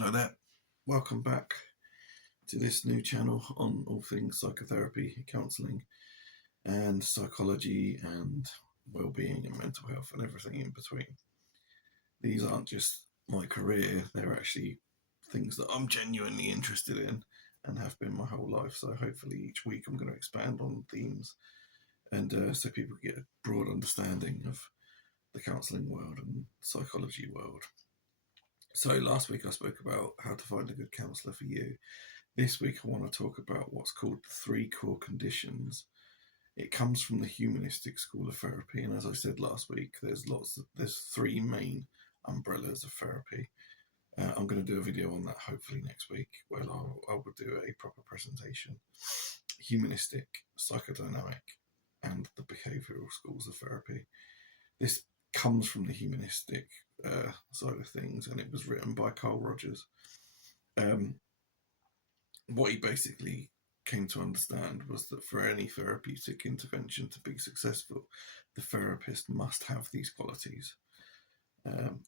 Hello there, welcome back to this new channel on all things psychotherapy, counselling and psychology and well-being and mental health and everything in between. These aren't just my career, they're actually things that I'm genuinely interested in and have been my whole life. So hopefully each week I'm going to expand on themes and so people get a broad understanding of the counselling world and psychology world. So last week I spoke about how to find a good counsellor for you. This week I want to talk about what's called the 3 core conditions. It comes from the humanistic school of therapy, and as I said last week, there's 3 main umbrellas of therapy. I'm going to do a video on that hopefully next week, where I will do a proper presentation. Humanistic, psychodynamic, and the behavioural schools of therapy. This comes from the humanistic side of things, and it was written by Carl Rogers. What he basically came to understand was that for any therapeutic intervention to be successful, the therapist must have these qualities.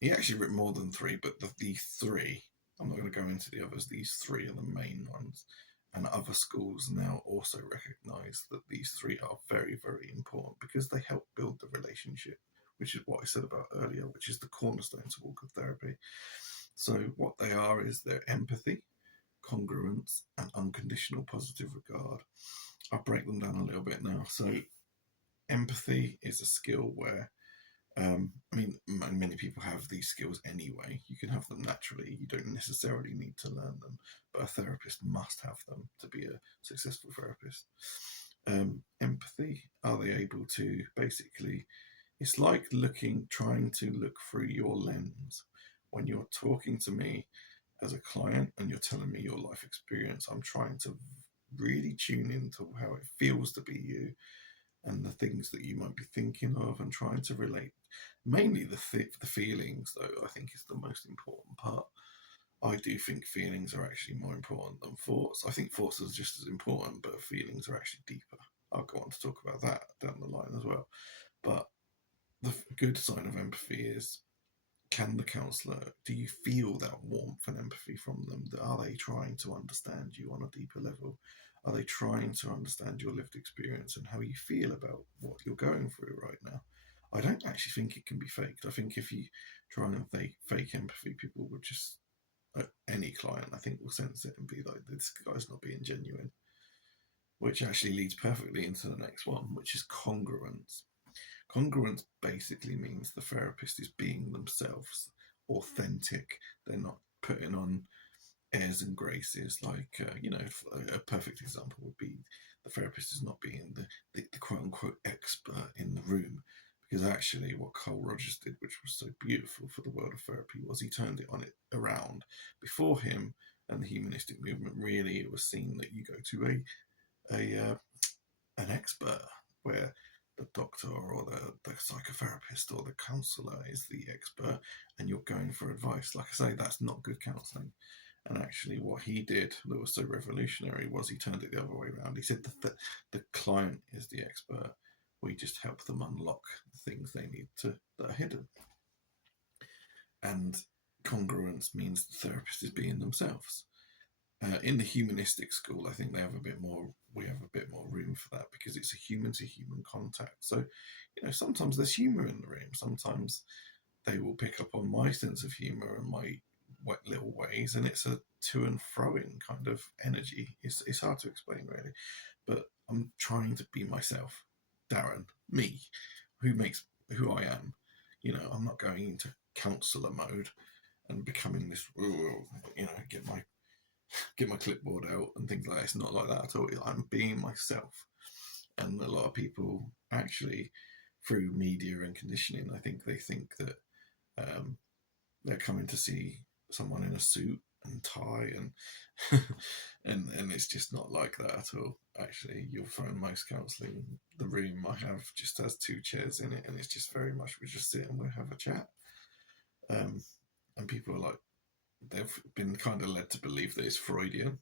He actually wrote more than 3, but these 3, I'm not going to go into the others, these 3 are the main ones. And other schools now also recognise that these 3 are very, very important because they help build the relationship, which is what I said about earlier, which is the cornerstone to all good therapy. So what they are is their empathy, congruence, and unconditional positive regard. I'll break them down a little bit now. So empathy is a skill where many people have these skills anyway. You can have them naturally. You don't necessarily need to learn them, but a therapist must have them to be a successful therapist. Empathy, are they able to basically, it's like trying to look through your lens. When you're talking to me as a client and you're telling me your life experience, I'm trying to really tune into how it feels to be you and the things that you might be thinking of, and trying to relate. Mainly the feelings, though, I think is the most important part. I do think feelings are actually more important than thoughts. I think thoughts are just as important, but feelings are actually deeper. I'll go on to talk about that down the line as well. But the good sign of empathy is, can the counsellor, do you feel that warmth and empathy from them? Are they trying to understand you on a deeper level? Are they trying to understand your lived experience and how you feel about what you're going through right now? I don't actually think it can be faked. I think if you try and fake empathy, people would just, any client, I think, will sense it and be like, this guy's not being genuine. Which actually leads perfectly into the next one, which is congruence. Congruence basically means the therapist is being themselves, authentic. They're not putting on airs and graces. A perfect example would be the therapist is not being the quote-unquote expert in the room. Because actually what Carl Rogers did, which was so beautiful for the world of therapy, was he turned it around. Before him and the humanistic movement, really, it was seen that you go to an expert, where the doctor or the psychotherapist or the counsellor is the expert and you're going for advice. Like I say, that's not good counselling. And actually what he did that was so revolutionary was he turned it the other way around. He said that the client is the expert. We just help them unlock the things they need that are hidden. And congruence means the therapist is being themselves. In the humanistic school, I think we have a bit more room for that, because it's a human-to-human contact. So, sometimes there's humour in the room. Sometimes they will pick up on my sense of humour and my little ways, and it's a to and froing kind of energy. It's hard to explain, really, but I'm trying to be myself, Darren, me, who I am. I'm not going into counsellor mode and becoming this, get my clipboard out and things like that. It's not like that at all. I'm being myself. And a lot of people actually, through media and conditioning, I think they think that they're coming to see someone in a suit and tie and and it's just not like that at all. Actually, you'll find most counselling, the room I have just has 2 chairs in it, and it's just very much we just sit and we have a chat. And people are like, they've been kind of led to believe that it's Freudian,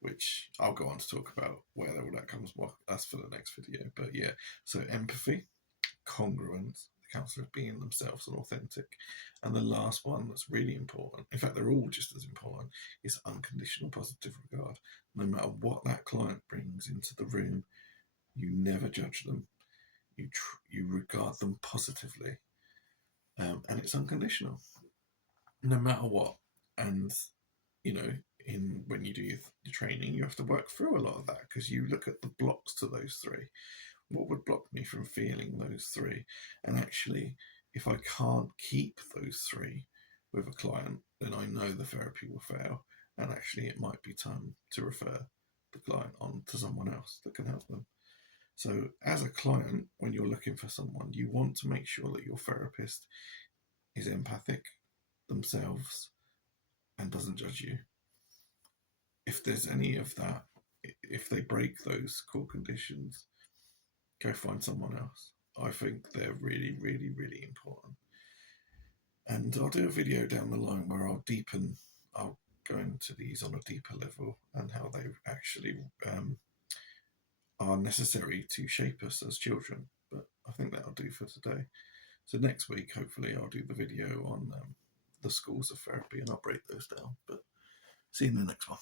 which I'll go on to talk about where that comes. Well, that's for the next video. But yeah, so empathy, congruence, the counsellors being themselves and authentic. And the last one that's really important, in fact, they're all just as important, is unconditional positive regard. No matter what that client brings into the room, you never judge them. You regard them positively, and it's unconditional, no matter what. And when you do your training, you have to work through a lot of that, because you look at the blocks to those three. What would block me from feeling those three? And actually, if I can't keep those three with a client, then I know the therapy will fail, and actually it might be time to refer the client on to someone else that can help them. So as a client, when you're looking for someone, you want to make sure that your therapist is empathic themselves and doesn't judge you. If there's any of that, if they break those core conditions, go find someone else. I think they're really, really, really important. And I'll do a video down the line where I'll go into these on a deeper level and how they actually are necessary to shape us as children. But I think that'll do for today. So next week, hopefully, I'll do the video on the schools of therapy, and I'll break those down. But see you in the next one.